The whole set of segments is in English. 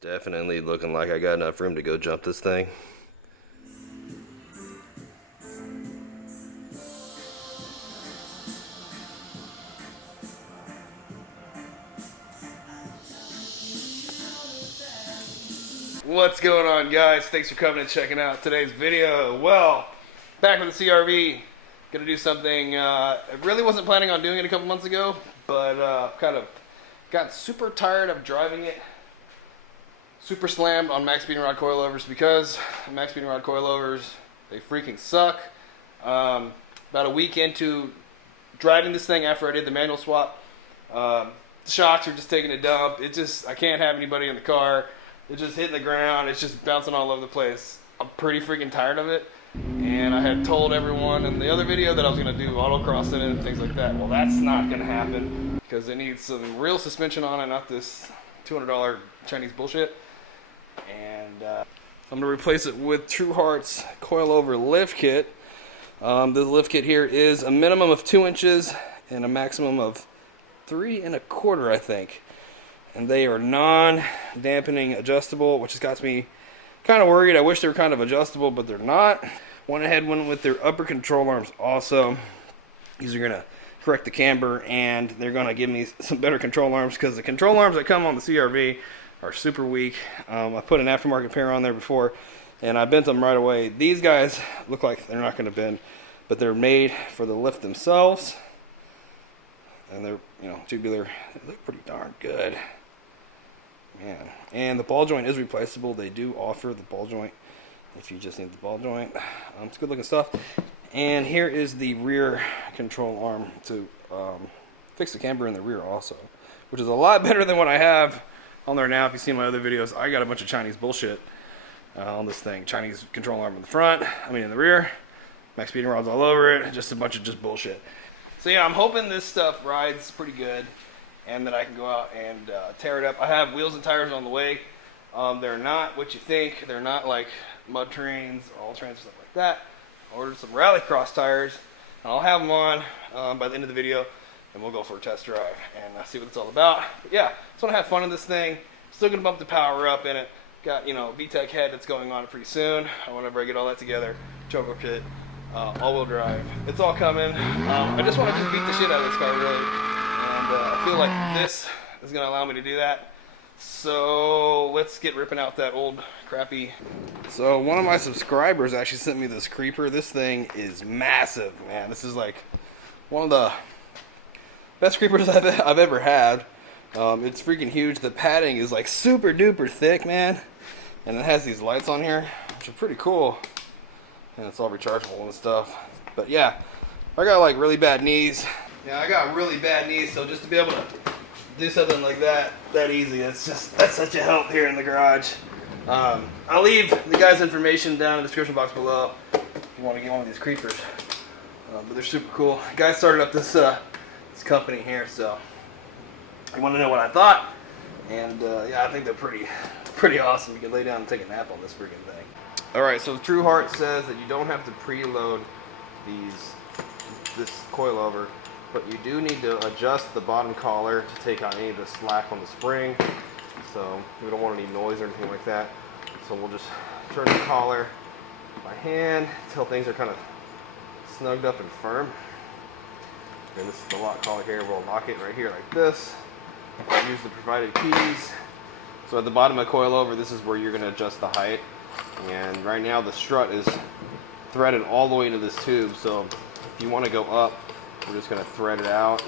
Definitely looking like I got enough room to go jump this thing. What's going on, guys? Thanks for coming and checking out today's video. Well, back with the CRV. Gonna do something I really wasn't planning on doing it a couple months ago, but kind of got super tired of driving it super slammed on max speed and rod coilovers, because max speed and rod coilovers, they freaking suck. About a week into driving this thing after I did the manual swap, the shocks are just taking a dump. I can't have anybody in the car. It's just hitting the ground. It's just bouncing all over the place. I'm pretty freaking tired of it. And I had told everyone in the other video that I was going to do autocross in it and things like that. Well, that's not going to happen because it needs some real suspension on it, not this $200 Chinese bullshit. And I'm going to replace it with TruHart's Coilover lift kit. This lift kit here is a minimum of 2 inches and a maximum of 3 1/4, I think. And they are non-dampening adjustable, which has got me kind of worried. I wish they were kind of adjustable, but they're not. Went with their upper control arms also. These are going to correct the camber, and they're going to give me some better control arms, because the control arms that come on the CRV are super weak. I put an aftermarket pair on there before, and I bent them right away. These guys look like they're not going to bend, but they're made for the lift themselves. And they're, tubular. They look pretty darn good. Man. And the ball joint is replaceable. They do offer the ball joint if you just need the ball joint. It's good looking stuff. And here is the rear control arm to fix the camber in the rear also, which is a lot better than what I have on there now. If you've seen my other videos, I got a bunch of Chinese bullshit on this thing. Chinese control arm in the rear, max speed rods all over it, just a bunch of just bullshit. So yeah, I'm hoping this stuff rides pretty good, and that I can go out and tear it up. I have wheels and tires on the way. They're not what you think. They're not like mud terrains or all terrains, stuff like that. I ordered some rallycross tires, and I'll have them on by the end of the video, and we'll go for a test drive and see what it's all about. But yeah, just want to have fun in this thing. Still gonna bump the power up in it. Got VTEC head that's going on pretty soon. Whenever I get all that together, choker kit, all-wheel drive. It's all coming. I just want to just beat the shit out of this car, really. And I feel like this is going to allow me to do that. So let's get ripping out that old crappy. So one of my subscribers actually sent me this creeper. This thing is massive, man. This is like one of the best creepers I've ever had. It's freaking huge. The padding is like super duper thick, man. And it has these lights on here, which are pretty cool. And it's all rechargeable and stuff. But yeah, I got like really bad knees. Yeah, I got really bad knees, so just to be able to do something like that easy, that's such a help here in the garage. I'll leave the guy's information down in the description box below if you want to get one of these creepers. But they're super cool. The guy started up this company here, so you want to know what I thought. And yeah, I think they're pretty awesome. You can lay down and take a nap on this freaking thing. Alright, so TruHart says that you don't have to preload this coilover, but you do need to adjust the bottom collar to take out any of the slack on the spring. So we don't want any noise or anything like that. So we'll just turn the collar by hand until things are kind of snugged up and firm. And this is the lock collar here. We'll lock it right here like this. Use the provided keys. So at the bottom of the coilover, this is where you're going to adjust the height. And right now the strut is threaded all the way into this tube, so if you want to go up, we're just going to thread it out.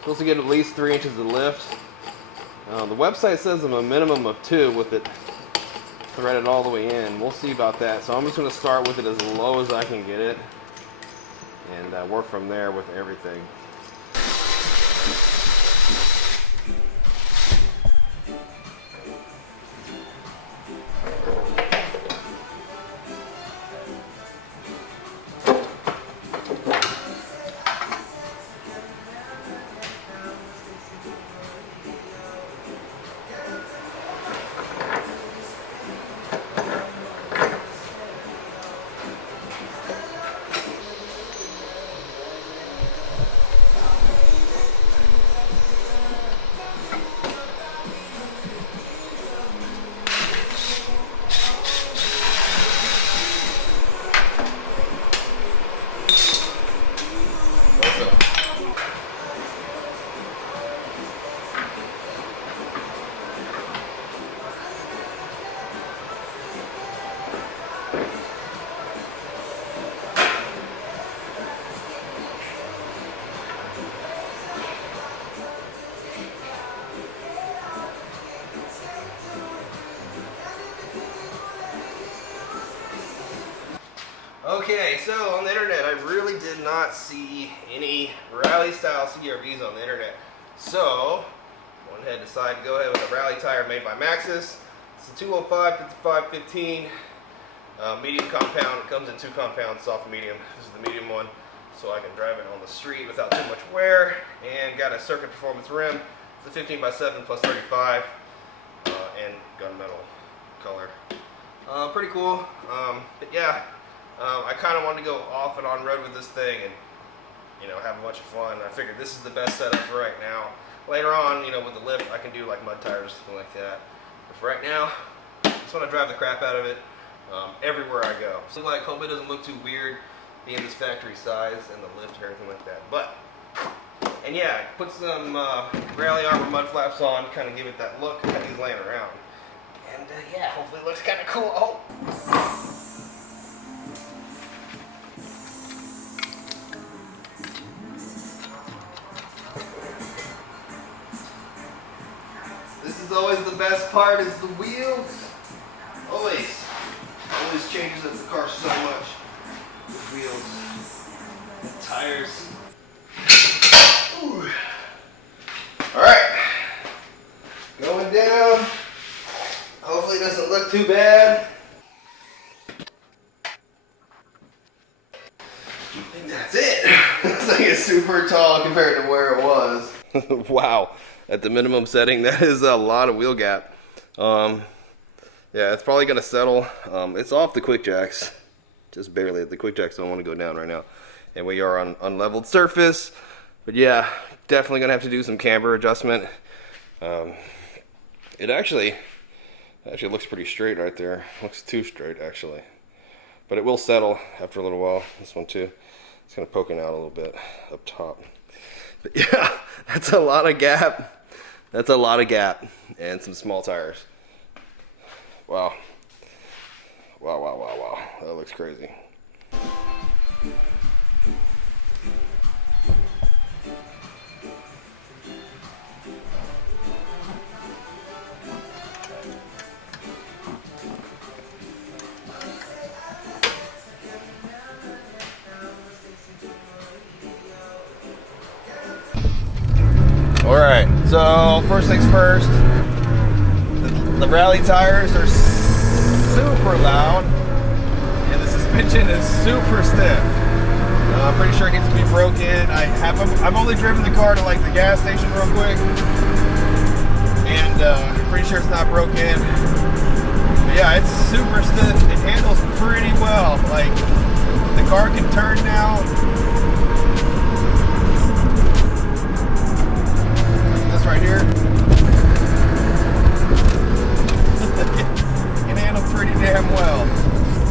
Supposed to get at least 3 inches of lift. The website says I'm a minimum of 2 with it threaded all the way in. We'll see about that. So I'm just going to start with it as low as I can get it and work from there with everything. Okay, so on the internet, I really did not see any rally style CRVs on the internet. So, went ahead and decided to go ahead with a rally tire made by Maxxis. It's a 205 5515 medium compound. It comes in 2 compounds, soft and medium. This is the medium one, so I can drive it on the street without too much wear. And got a circuit performance rim. It's a 15x7 plus 35 and gunmetal color. Pretty cool. But yeah. I kind of wanted to go off and on road with this thing and, you know, have a bunch of fun. I figured this is the best setup for right now. Later on, you know, with the lift, I can do like mud tires, something like that. But for right now, I just want to drive the crap out of it everywhere I go. So like, hope it doesn't look too weird being this factory size and the lift and everything like that. But, and yeah, put some rally armor mud flaps on, kind of give it that look that he's laying around. And yeah, hopefully it looks kind of cool. Oh. This is always the best part, is the wheels. Always changes up the car so much. The wheels, the tires. Ooh. All right, going down. Hopefully it doesn't look too bad. I think that's it. It's like it's super tall compared to where it was. Wow. At the minimum setting, that is a lot of wheel gap. Yeah, it's probably going to settle. It's off the quick jacks, just barely. The quick jacks don't want to go down right now, and we are on unleveled surface. But yeah, definitely going to have to do some camber adjustment. It actually looks pretty straight right there. Looks too straight actually, but it will settle after a little while. This one too. It's kind of poking out a little bit up top. But yeah, that's a lot of gap. That's a lot of gap and some small tires. Wow. Wow, wow, wow, wow. That looks crazy. Alright, so first things first, the rally tires are super loud and the suspension is super stiff. I'm pretty sure it needs to be broken. I've only driven the car to like the gas station real quick, and I'm pretty sure it's not broken. But yeah, it's super stiff. It handles pretty well. Like, the car can turn now. Right here. Can handle pretty damn well.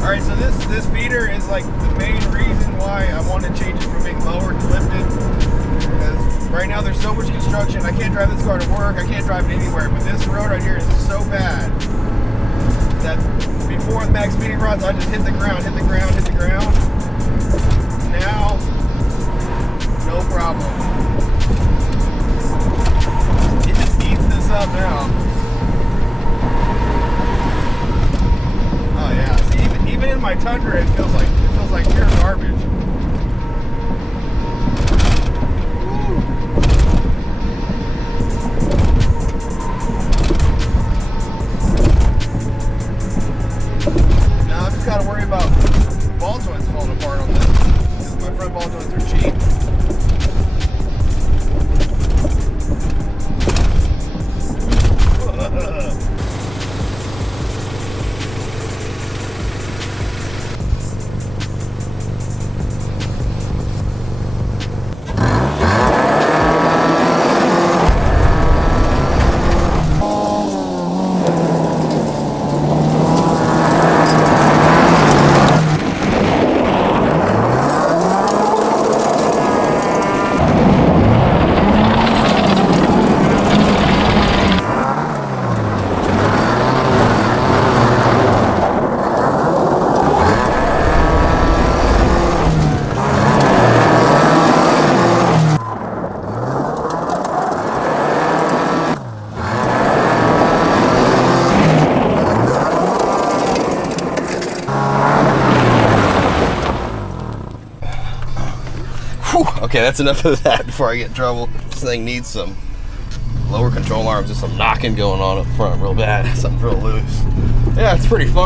Alright, so this feeder is like the main reason why I want to change it from being lowered to lifted. Because right now there's so much construction, I can't drive this car to work, I can't drive it anywhere. But this road right here is so bad that before with max speeding rods, I just hit the ground, hit the ground, hit the ground. Now, no problem. Up now. Oh yeah. See, even in my Tundra, it feels like pure garbage. Woo. Now I just got to worry about ball joints falling apart on this, because my front ball joints are cheap. Okay, that's enough of that before I get in trouble. This thing needs some lower control arms, just some knocking going on up front real bad. Something's real loose. Yeah, it's pretty fun.